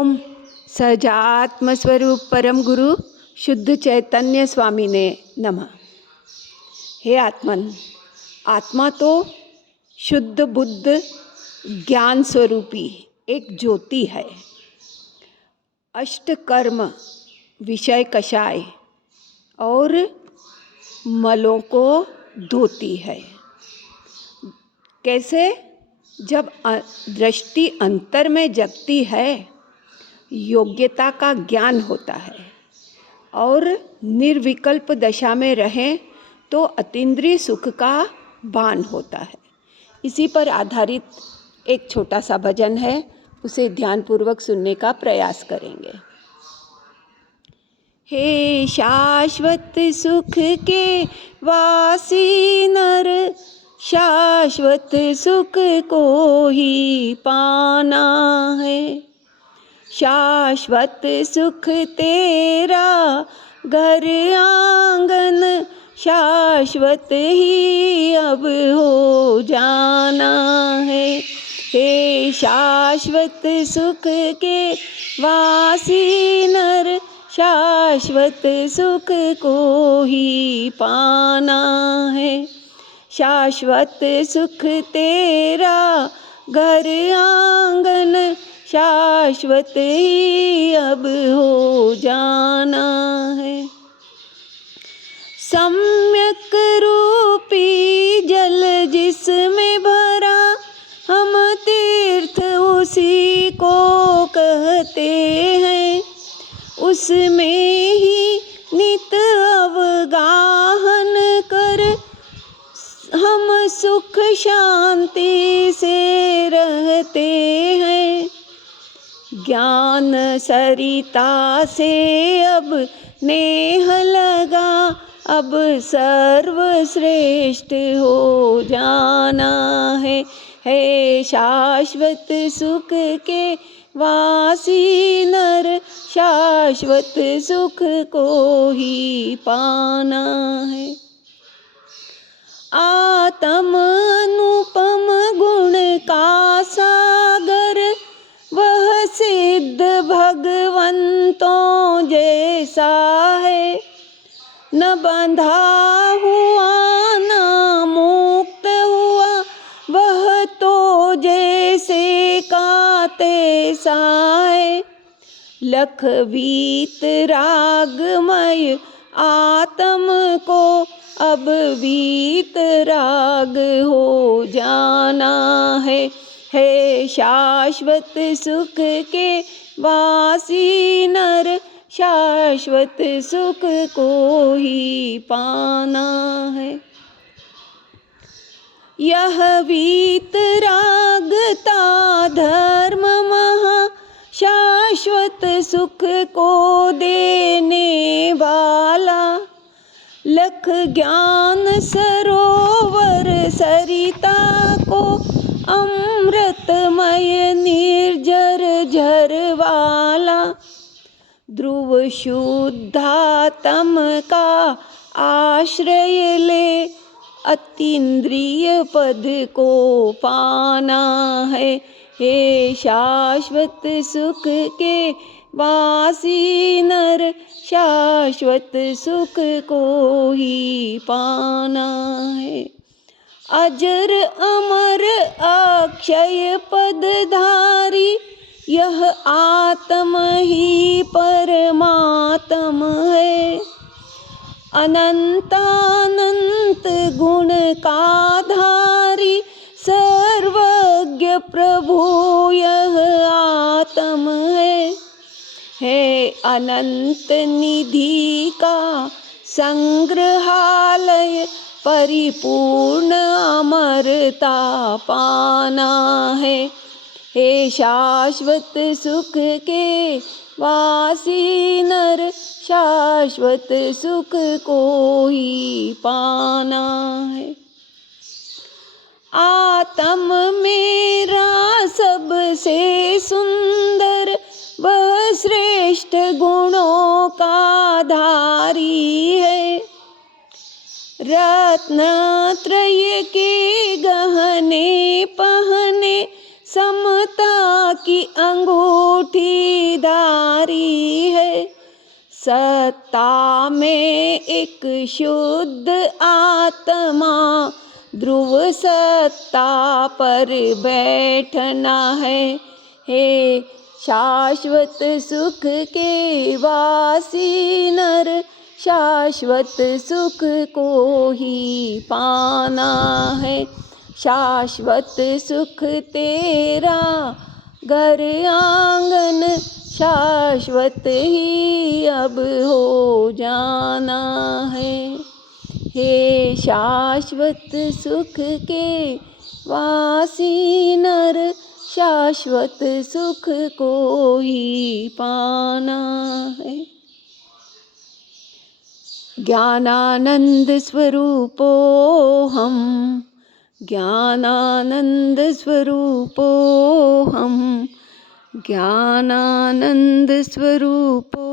ओम सजात्म स्वरूप परम गुरु शुद्ध चैतन्य स्वामी ने नमः। हे आत्मन, आत्मा तो शुद्ध बुद्ध ज्ञान स्वरूपी एक ज्योति है। अष्ट कर्म विषय कषाय और मलों को धोती है। कैसे? जब दृष्टि अंतर में जगती है, योग्यता का ज्ञान होता है और निर्विकल्प दशा में रहें तो अतीन्द्रिय सुख का भान होता है। इसी पर आधारित एक छोटा सा भजन है, उसे ध्यानपूर्वक सुनने का प्रयास करेंगे। हे शाश्वत सुख के वासी नर, शाश्वत सुख को ही पाना है। शाश्वत सुख तेरा घर आंगन, शाश्वत ही अब हो जाना है। हे शाश्वत सुख के वासी नर, शाश्वत सुख को ही पाना है। शाश्वत सुख तेरा घर आंगन, शाश्वत ही अब हो जाना है। सम्यक रूपी जल जिसमें भरा, हम तीर्थ उसी को कहते हैं। उसमें ही नित अवगाहन कर, हम सुख शांति से रहते हैं। ज्ञान सरिता से अब नेह लगा, अब सर्वश्रेष्ठ हो जाना है। हे शाश्वत सुख के वासी नर, शाश्वत सुख को ही पाना है। आत्म अनुपम गुण का सागर, वह सिद्ध भगवंतों जैसा है। न बंधा हुआ न मुक्त हुआ, वह तो जैसे का तैसा है। लख वीत रागमय आत्म को, अब वीत राग हो जाना है। हे शाश्वत सुख के वासी नर, शाश्वत सुख को ही पाना है। यह वीत रागता धर्म महा, शाश्वत सुख को देने वाला। लख ज्ञान सरोवर सरिता को, अमृतमय निर्जर झर वाला। ध्रुव शुद्धात्म का आश्रय ले, अतीन्द्रिय पद को पाना है। हे शाश्वत सुख के वासी नर, शाश्वत सुख को ही पाना है। अजर अमर अक्षय पदधारी, यह आत्म ही परमात्म है। अनंतानंत गुण का धारी, सर्वज्ञ प्रभु यह आत्म है। है अनंत निधि का संग्रहालय, परिपूर्ण अमरता पाना है। हे शाश्वत सुख के वासी नर, शाश्वत सुख को ही पाना है। आत्म मेरा सबसे सुंदर, वह श्रेष्ठ गुणों का धारी है। रत्नत्रय के गहने पहने, समता की अंगूठी नारी है। सत्ता में एक शुद्ध आत्मा, ध्रुव सत्ता पर बैठना है। हे शाश्वत सुख के वासी नर, शाश्वत सुख को ही पाना है। शाश्वत सुख तेरा घर आंगन, शाश्वत ही अब हो जाना है। हे शाश्वत सुख के वासी नर, शाश्वत सुख को ही पाना है। ज्ञानानंद स्वरूपो हम, ज्ञानानंद स्वरूपो हम, ज्ञानानंद स्वरूपो